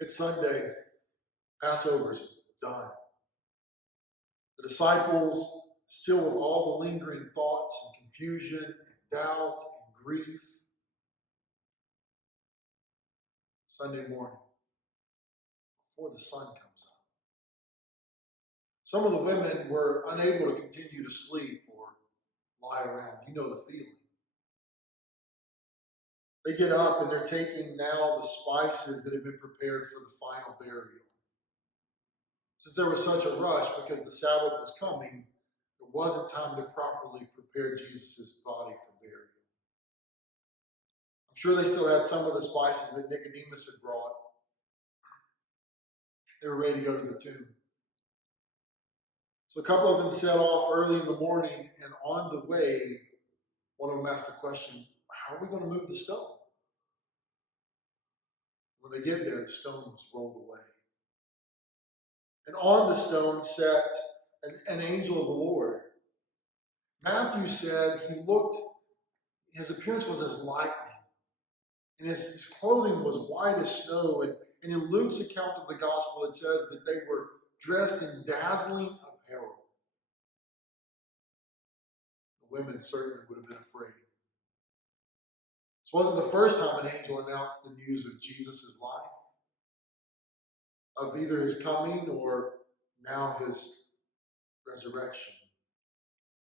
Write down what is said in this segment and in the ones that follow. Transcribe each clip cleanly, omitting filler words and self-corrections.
It's Sunday. Passover's done. The disciples, still with all the lingering thoughts and confusion and doubt and grief, Sunday morning, before the sun comes up. Some of the women were unable to continue to sleep or lie around. You know the feeling. They get up and they're taking now the spices that have been prepared for the final burial. Since there was such a rush because the Sabbath was coming, there wasn't time to properly prepare Jesus' body for burial. I'm sure they still had some of the spices that Nicodemus had brought. They were ready to go to the tomb. So a couple of them set off early in the morning, and on the way, one of them asked the question, how are we going to move the stone? When they get there, the stone was rolled away. And on the stone sat an angel of the Lord. Matthew said his appearance was as lightning, and his clothing was white as snow. And in Luke's account of the gospel, it says that they were dressed in dazzling apparel. The women certainly would have been afraid. This wasn't the first time an angel announced the news of Jesus' life, of either his coming or now his resurrection.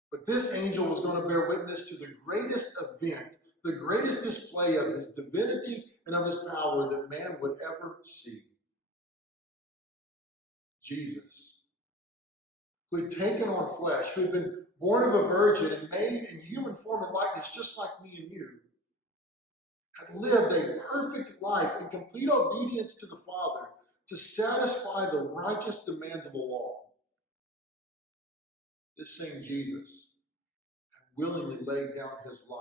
But this angel was going to bear witness to the greatest event, the greatest display of his divinity and of his power that man would ever see. Jesus, who had taken on flesh, who had been born of a virgin and made in human form and likeness just like me and you, had lived a perfect life in complete obedience to the Father to satisfy the righteous demands of the law. This same Jesus had willingly laid down his life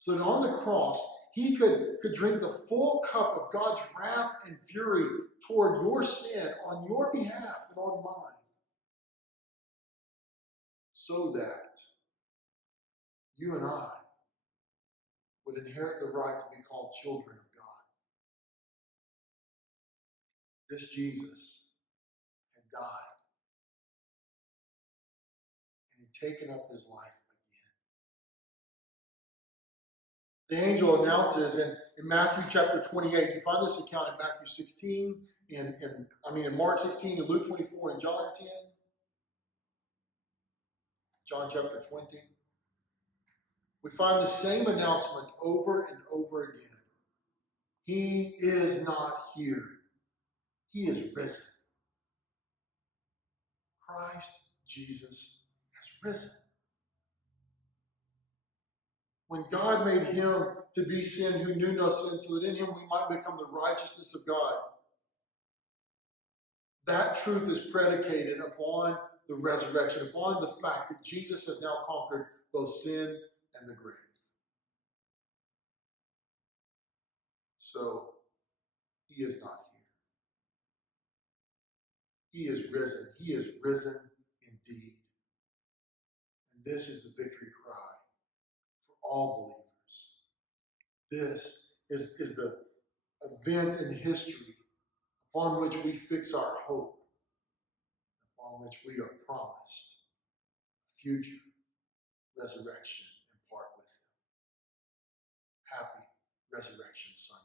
so that on the cross he could drink the full cup of God's wrath and fury toward your sin on your behalf and on mine, so that you and I would inherit the right to be called children of God. This Jesus had died and had taken up his life again. The angel announces in Matthew chapter 28, you find this account in Matthew 16, in Mark 16, in Luke 24, and John 10, John chapter 20. We find the same announcement over and over again. He is not here. He is risen. Christ Jesus has risen. When God made him to be sin who knew no sin, so that in him we might become the righteousness of God, that truth is predicated upon the resurrection, upon the fact that Jesus has now conquered both sin and the grave. So, he is not here. He is risen. He is risen indeed. And this is the victory cry for all believers. This is the event in history upon which we fix our hope, upon which we are promised future resurrection and part with him. Happy Resurrection Sunday.